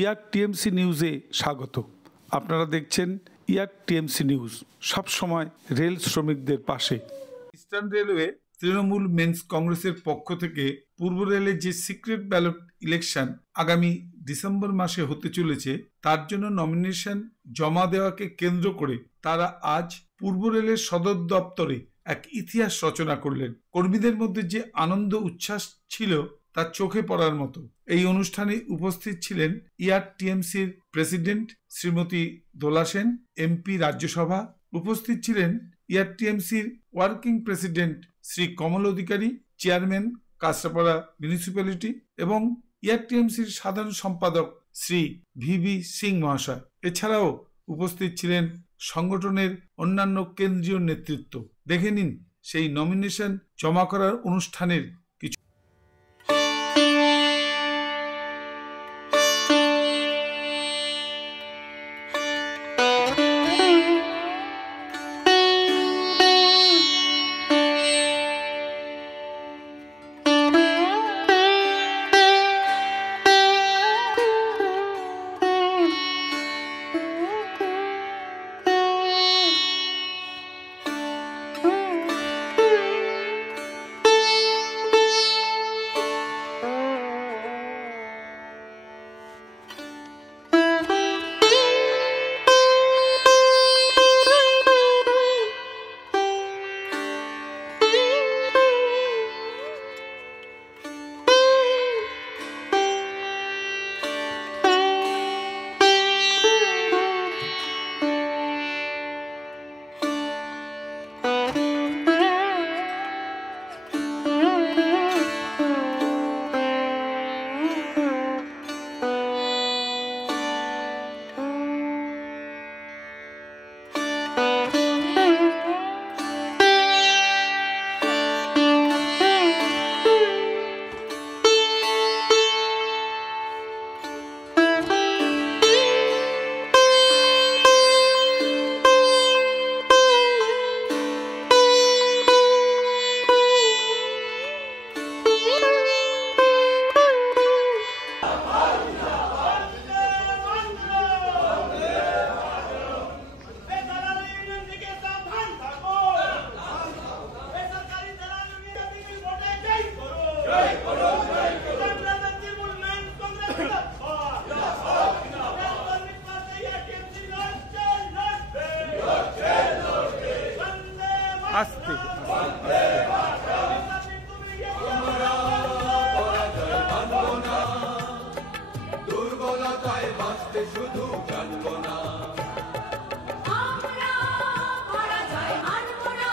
ইয়ার TMC নিউজে স্বাগত। আপনারা দেখছেন ইয়ার টিএমসি নিউজ, সব সময় রেল শ্রমিকদের পাশে। ইস্টার্ন রেলওয়ে তৃণমূল মেন্স কংগ্রেসের পক্ষ থেকে পূর্ব রেলের যে সিক্রেট ব্যালট ইলেকশন আগামী ডিসেম্বর মাসে হতে চলেছে, তার জন্য নমিনেশন জমা দেওয়াকে কেন্দ্র করে তারা আজ পূর্ব রেলের সদর দপ্তরে এক ইতিহাস রচনা করলেন। কর্মীদের মধ্যে যে আনন্দ উচ্ছ্বাস ছিল তা চোখে পড়ার মতো। এই অনুষ্ঠানে উপস্থিত ছিলেন ইয়ার টিএমসির প্রেসিডেন্ট শ্রীমতী দোলা সেন, এমপি রাজ্যসভা। উপস্থিত ছিলেন ইয়ার টিএমসির ওয়ার্কিং প্রেসিডেন্ট শ্রী কমল অধিকারী, চেয়ারম্যান কাঁচরাপাড়া মিউনিসিপ্যালিটি এবং ইয়ার টিএমসির সাধারণ সম্পাদক শ্রী ভিভি সিং মহাশয়। এছাড়াও উপস্থিত ছিলেন সংগঠনের অন্যান্য কেন্দ্রীয় নেতৃত্ব। দেখে নিন সেই নমিনেশন জমা করার অনুষ্ঠানের কিছু। আস্তে দুর্বলতায় বাঁচতে শুধু জানবো না, আমরা পরাজয় মানব না,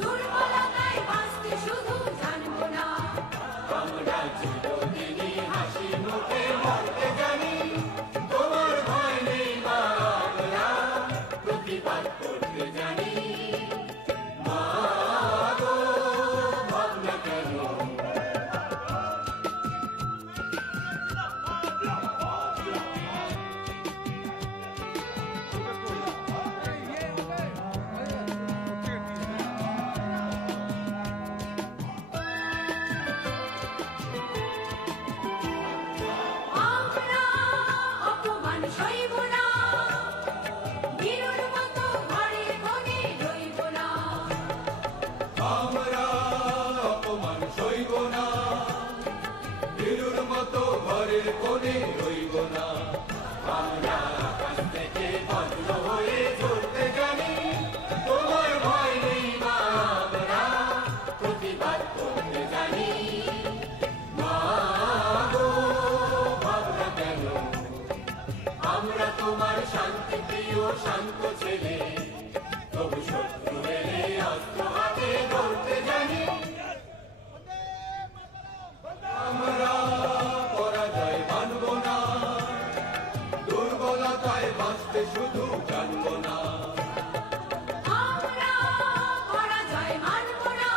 দুর্বলতায় বাঁচতে শুধু জানবো না, আমরা চিরদিনই হাসি মুখে মরতে জানি, তোমার ভয় নেই মা, আমরা প্রতিবাদ করতে জানি। তোমার শান্তি প্রিয় শান্ত ছেলে, তবু শত্রু এলে অস্ত্র হাতে ধরতে জানি, আমরা পরাজয় মানব না, দুর্বলতায় বাঁচতে শুধু জানবো না, আমরা পরাজয় মানব না,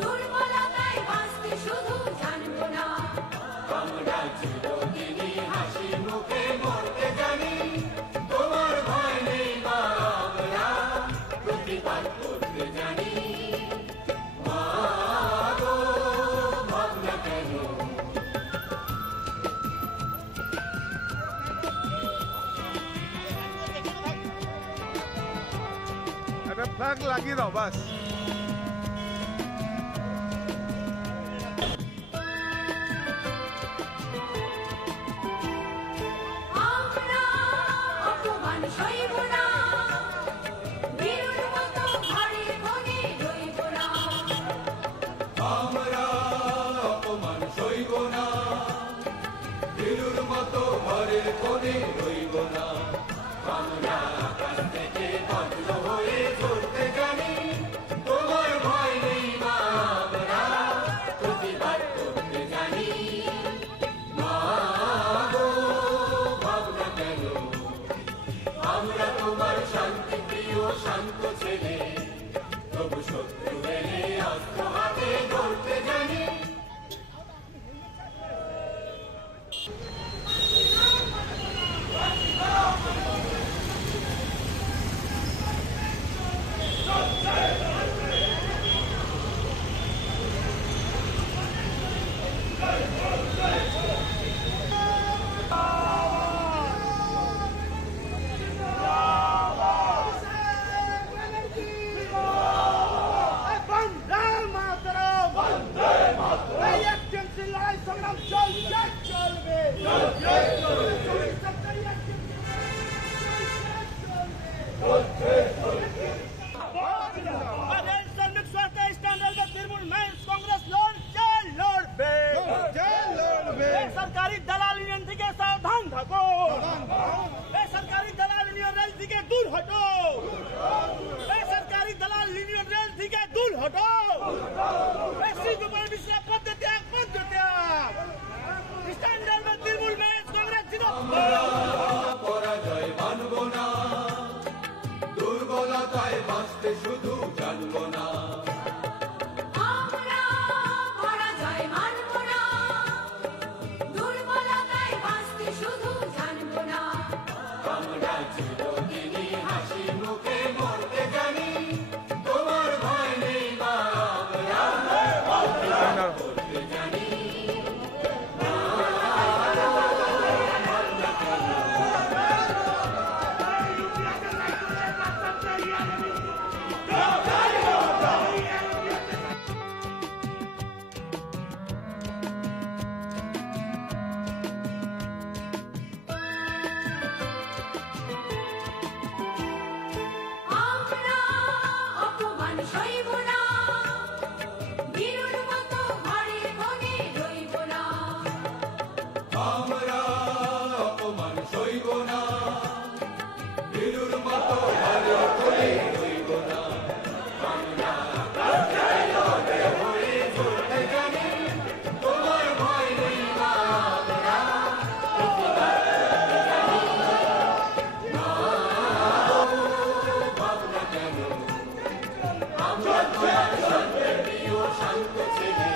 দুর্বলতায় বাঁচতে শুধু জানবো না, আমরা চিরদিনই হাসি মুখে মরতে জানি, তোমার ভয় নেই মা, আমরা প্রতিবাদ করতে জানি। মা গো ভাবনা কেন, ফ্ল্যাগ লাগিয়ে দাও বাস। सरकारी दलाल यूनियन থেকে সাবধান থাকো, सरकारी दलाल यूनियन रेल থেকে দূর হটো, सरकारी दलाल यूनियन रेल থেকে দূর হটো, श्री गोपाल मिश्रा पदत्याग stand railway Trinamool men's Congress জিন্দাবাদ। পরাজয় মানব না, দুর্বলতায় বাঁচতে শুধু জানবো না। শান্ত ছেলে,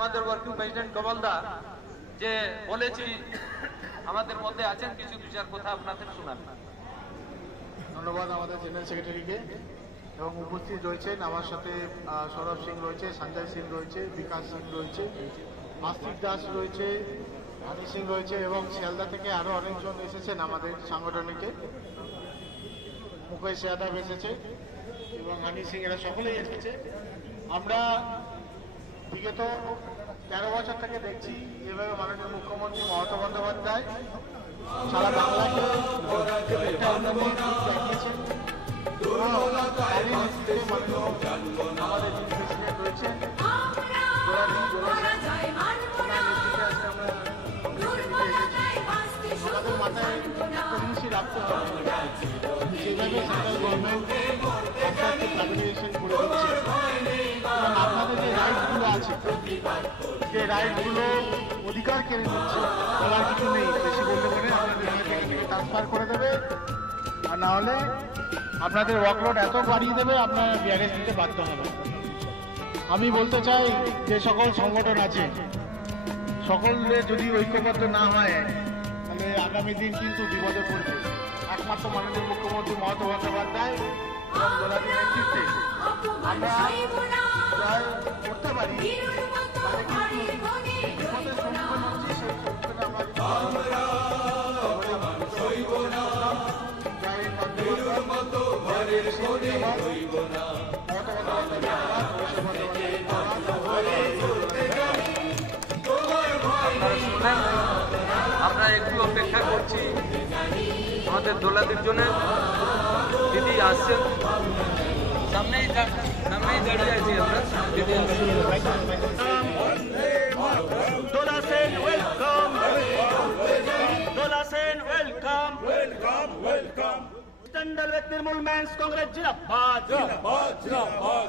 আমাদের ওয়ার্কিং প্রেসিডেন্ট কমল দা যে বলেছি আমাদের মধ্যে আছেন কিছু দু চার কথা আপনাদের শোনাবেন। ধন্যবাদ আমাদের জেনারেল সেক্রেটারিকে এবং উপস্থিত রয়েছেন আমার সাথে সৌরভ সিং রয়েছে, সঞ্জয় সিং রয়েছে, বিকাশ সিং রয়েছে, আস্তিক দাস রয়েছে, হানি সিং রয়েছে এবং শিয়ালদা থেকে আরো অনেকজন এসেছেন আমাদের সাংগঠনিকে। মুকেশ যাদব এসেছে এবং হানি সিং, এরা সকলেই এসেছে। আমরা বিগত 13 বছর থেকে দেখছি যেভাবে মাননীয় মুখ্যমন্ত্রী মমতা বন্দ্যোপাধ্যায় সারা বাংলাকে দেখিয়েছেন। আমাদের যিনি প্রেসিডেন্ট রয়েছেন আমাদের মাথায় একটা জিনিসই রাখতে হবে, যেভাবে সেন্ট্রাল গভর্নমেন্ট আপনাকে প্রাইভেটাইজেশন করে দিচ্ছে এবং আপনাদের যে রাইটসগুলো আছে, যে রাইটসগুলো অধিকার কেড়ে নিচ্ছে, বলার কিছু নেই। বেশি বললে পরে আপনাদের থেকে ট্রান্সফার করে দেবে, আর না হলে আপনাদের ওয়ার্কলোড এত বাড়িয়ে দেবে আপনারা বিআরএস দিতে বাধ্য হবে। আমি বলতে চাই যে সকল সংগঠন আছে সকলের যদি ঐক্যবদ্ধ না হয় তাহলে আগামী দিন কিন্তু বিপদে পড়বে। একমাত্র মাননীয় মুখ্যমন্ত্রী মমতা বন্দ্যোপাধ্যায় এবং দোলাদের নেতৃত্বে আমরা জয় করতে পারি, তাহলে কিন্তু বিপদের সম্মুখীন হচ্ছি, সেই সম্মুখীনে আমরা একটু অপেক্ষা করছি আমাদের দোলাদের জন্য। দিদি আসছেন, সামনেই দাঁড়িয়ে আছি আমরা। দিদি Dola Sen, welcome. Dola Sen, welcome. Standal with Nirmal Men's Congress जिंदाबाद।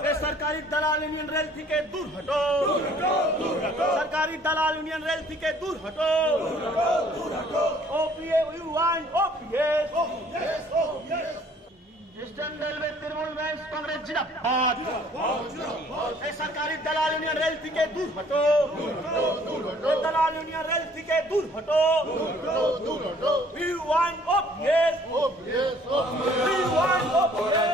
ये सरकारी दलाल यूनियन रेल थी के दूर हटो। सरकारी दलाल यूनियन रेल थी के दूर हटो। OPA, you want OPS? Eastern railway Trinamool men's Congress जिंदाबाद। ये सरकारी दलाल यूनियन रेल थी के दूर हटो। दलाल यूनियन रेल थी के दूर हटो। We want OPS. We want OPS.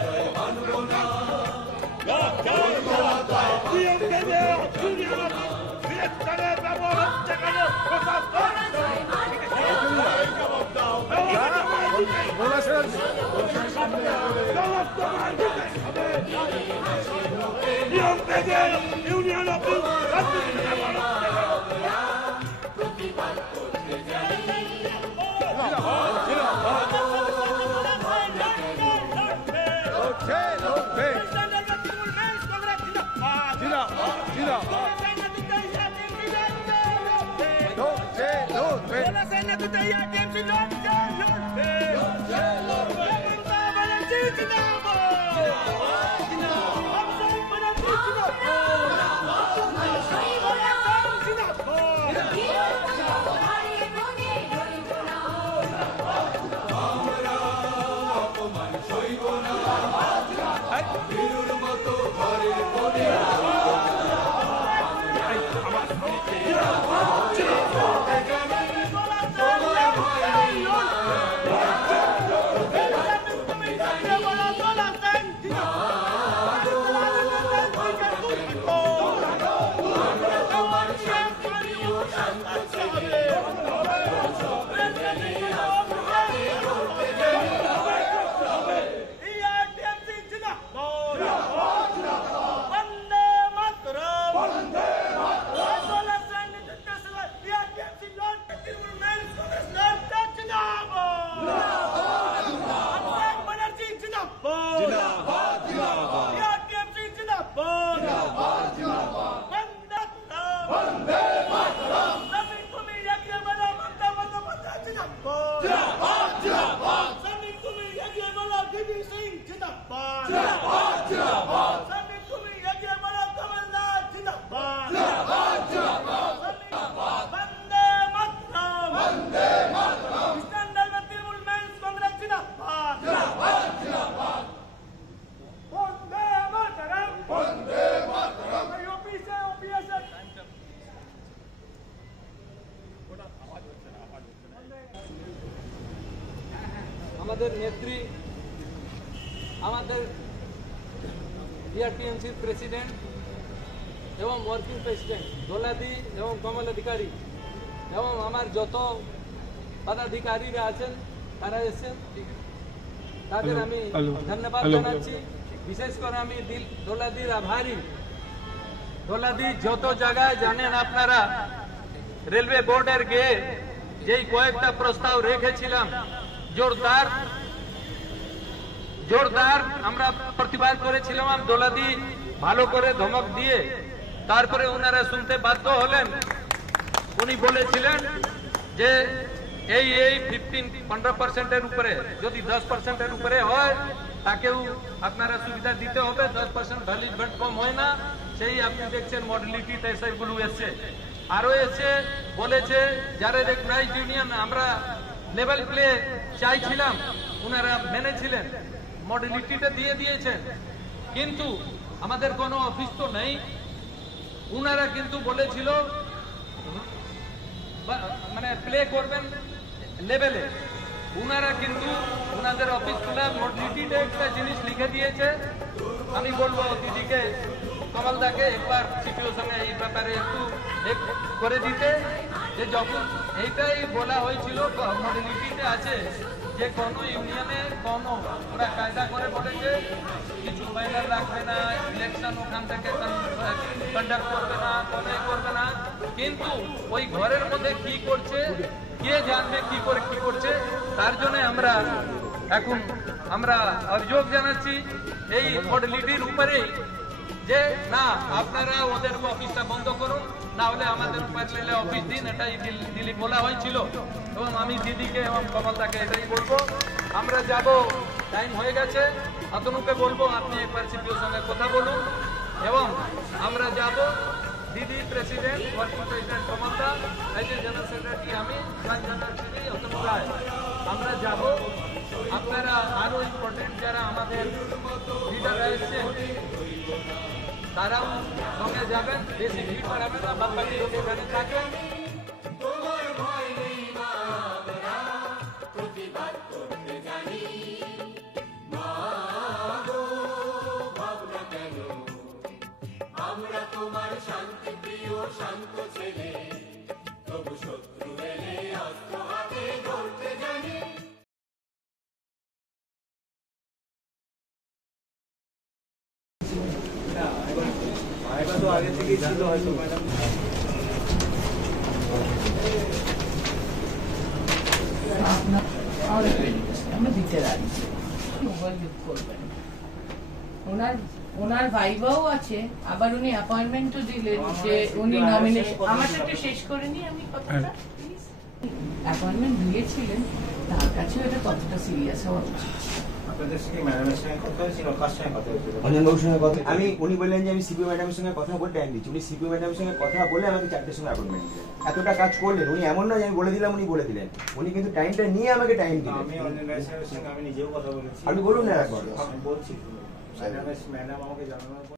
আমাদের নেত্রী, আমাদের টিএমসির প্রেসিডেন্ট এবং ওয়ার্কিং প্রেসিডেন্ট দোলাদি এবং কমল অধিকারী এবং আমার যত পদাধিকারীরা আছেন তারা এসেছেন, তাদের আমি ধন্যবাদ জানাচ্ছি। বিশেষ করে আমি দোলাদির আভারী। দোলাদি যত জায়গায় জানেন আপনারা, রেলওয়ে বোর্ডের গিয়ে যেই কয়েকটা প্রস্তাব রেখেছিলাম, জোরদার আমরা প্রতিবাদ করেছিলাম। দোলাদি ভালো করে ধমক দিয়ে তারপরে ওনারা শুনতে বাধ্য হলেন। উনি বলেছিলেন যে এই 15% উপরে, যদি 10% উপরে হয় তাকেও আপনারা সুবিধা দিতে হবে। 10% ভ্যালিড ভেট কম হয় না, সেই আপনি দেখছেন মডেলিটিতে সেগুলো এসছে। আরো এসে বলেছে যারা রেকগনাইজড ইউনিয়ন আমরা লেভেল প্লে চাইছিলাম, ওনারা মেনেছিলেন, মডেলিটিটা দিয়ে দিয়েছেন। কিন্তু আমাদের কোনো অফিস তো নেই। ওনারা কিন্তু বলেছিল মানে প্লে করবেন লেভেলে। ওনারা কিন্তু ওনাদের অফিস খোলা মডেলিটিতে একটা জিনিস লিখে দিয়েছে। আমি বলবো দিদিকে, কমলদাকে একবার সিপিওর সঙ্গে এই ব্যাপারে একটু করে দিতে, যে যখন এইটাই বলা হয়েছিল মডেলিটিতে আছে যে কোনো ইউনিয়নে কোনো ওরা কায়দা করে বলেছে কিছু ব্যানার রাখবে না, ইলেকশন ওখান থেকে কন্ডাক্ট করবে না, কোনো করবে না। কিন্তু ওই ঘরের মধ্যে কি করছে কে জানবে, কি করে কি করছে। তার জন্য আমরা অভিযোগ জানাচ্ছি এই মডেলিটির উপরে যে না, আপনারা ওদের অফিসটা বন্ধ করুন, না হলে আমাদের উপরে অফিস দিন, এটাই দিল্লি বলা হয়েছিল। এবং আমি দিদিকে এবং কমলদাকে এটাই বলবো, আমরা যাব, টাইম হয়ে গেছে। অতনুকে বলবো আপনি একবার সিপিওর সঙ্গে কথা বলুন এবং আমরা যাব। দিদি প্রেসিডেন্ট, ওয়ার্কিং প্রেসিডেন্ট কমলদা, এজ জেনারেল সেক্রেটারি আমি, joint general secretary Atanu Roy, আমরা যাব। আপনারা আরো ইম্পর্টেন্ট যারা আমাদের লিডার এসেছেন তারাও সঙ্গে যাবেন, বেশি ভিড় বাড়াবেন না, বাপ্পাটি লোক এখানে থাকেন। আমরা তোমার শান্তি প্রিয় শান্ত ছেলে, তবু শত্রু এলে অস্ত্র হাতে ধরতে জানি। আগে থেকেই ছিল হয়তো ম্যাডাম। আমরা দিতে রাজি, করবেন। ওনার ভাইবাও আছে, আবার উনি অ্যাপয়েন্টমেন্টও দিলেন যে উনি নমিনেশন। আমার সাথে শেষ করে নি আমি কথাটা। অ্যাপয়েন্টমেন্ট দিয়েছিলেন, তার কাছেও এটা কতটা সিরিয়াস হওয়া উচিত। উনি বললেন যে আমি সিপিও ম্যাডামের সঙ্গে কথা বলে টাইম দিচ্ছি। উনি সিপিও ম্যাডামের সঙ্গে কথা বলে আমাকে 4টের সময় অ্যাপয়েন্টমেন্ট দিলেন। এতটা কাজ করলেন উনি, এমন নয় আমি বলে দিলাম উনি বলে দিলেন, উনি কিন্তু টাইমটা নিয়ে আমাকে টাইম দিলেন। আমি নিজেও কথা বলেছি। আপনি বলুন না একবার। আমি বলছি, ম্যাডাম আমাকে জানানোর পর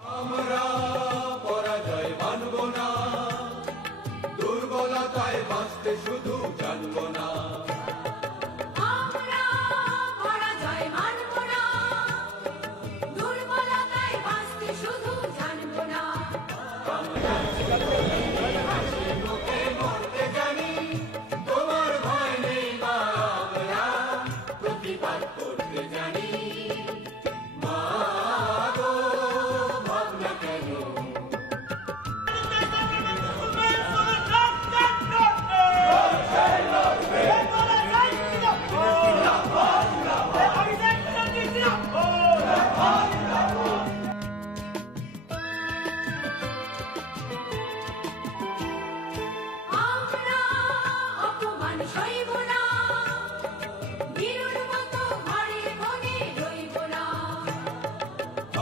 আমরা পরাজয় মানব না, দুর্বলতায় বাঁচতে শুধু জানব না। আমরা পরাজয় মানব না, দুর্বলতায় বাঁচতে শুধু জানব না। মুখে মরতে জানি, তোমার ভয় নেই মা, আমরা প্রতিবাদ করতে জানি। মা গো ভাবনা কেন,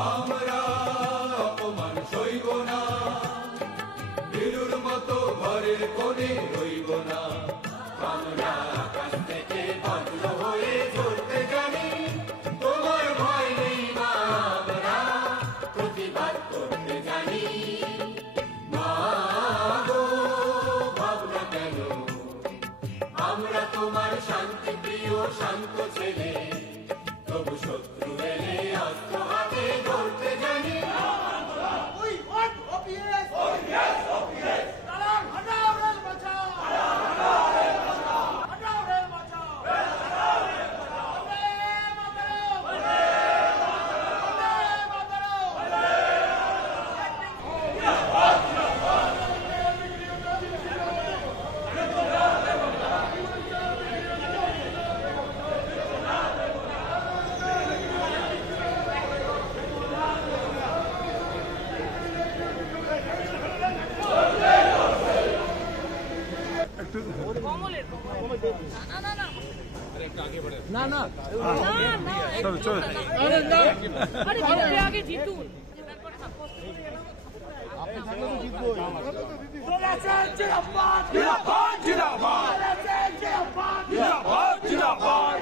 আমরা অপমান সইব না, বীরুর মতো ঘরের কোণে রইব না। আমরা আকাশ থেকে বজ্র হয়ে ঝরতে জানি, তোমার ভয় নেই মা, আমরা প্রতিবাদ করতে জানি। মা গো ভাবনা কেন, আমরা তোমার শান্তি প্রিয় শান্ত ছেলে, তবু শত্রু এলে অস্ত্র হাতে ধরতে জানি। We want OPS! Oh yes, OPS! Talang hatao rail bachao! Hatao rail bachao! Hatao rail bachao! Hatao rail bachao! Vande Mataram! Vande Mataram! Vande জিন্দাবাদ জিন্দাবাদ জিন্দাবাদ জিন্দাবাদ।